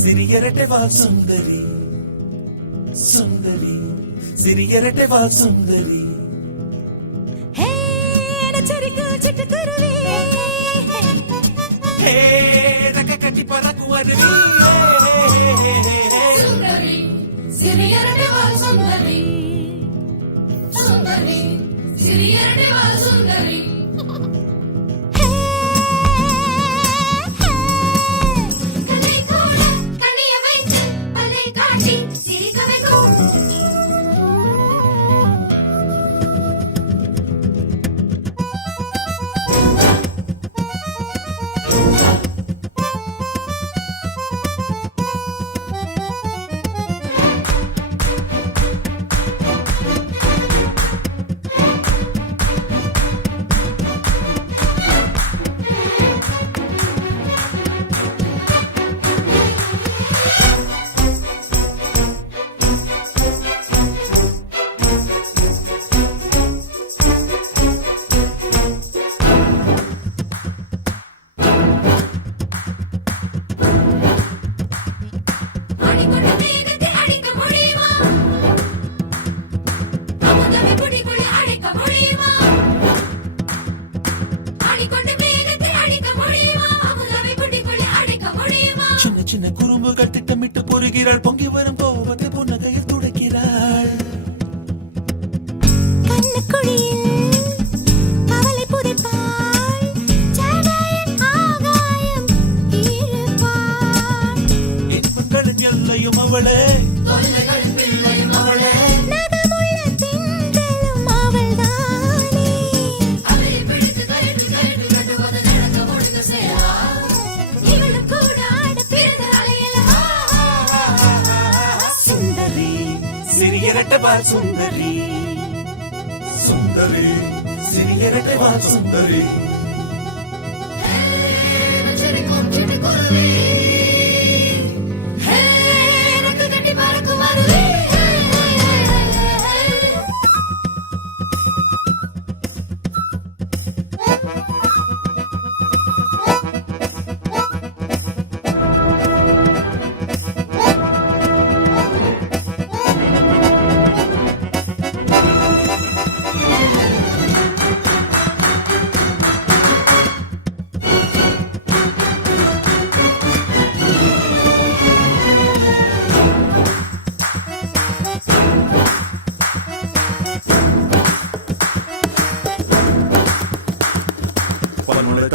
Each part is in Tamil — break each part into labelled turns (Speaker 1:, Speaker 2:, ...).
Speaker 1: சிறியரட்டை வா சுந்தரி சுந்தரி சிறியரட்டை வா சுந்தரி
Speaker 2: ஹே நச்சரிக்கு சிட்டுக்குருவி
Speaker 1: ஹே ரெக்க கட்டி பறக்கும் அருவி சின்ன குறும்புகள் திட்டமிட்டு பொறுகிறாள். பொங்கி வரும் கோபத்தை புன்னகையில் துடைக்கிறாள்.
Speaker 2: கண்ணுக்குழியில்
Speaker 1: சிறியரட்டை சுந்தரி. சுந்தரி சிறியரட்டை சுந்தரி.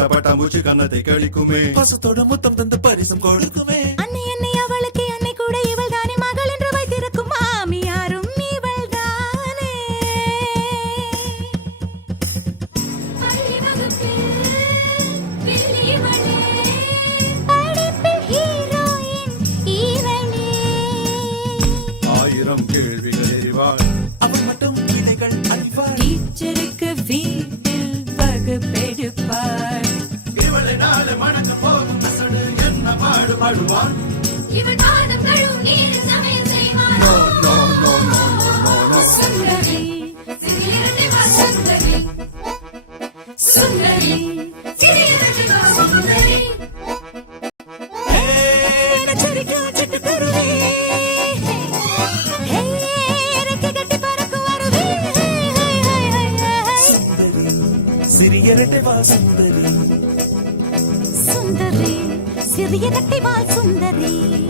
Speaker 3: பட்டாம்பூச்சி கன்னத்தை கழிக்குமே.
Speaker 1: பாசத்தோட முத்தம் தந்து பரிசம் கொடுக்குமே.
Speaker 2: அன்னை
Speaker 4: சமையல் சுந்தரி.
Speaker 1: ஹே,
Speaker 2: ஹே, ஹே.
Speaker 1: சுந்தரி சிறியரட்டை வா
Speaker 2: சிறிய கட்டி வாழ் சுந்தரி.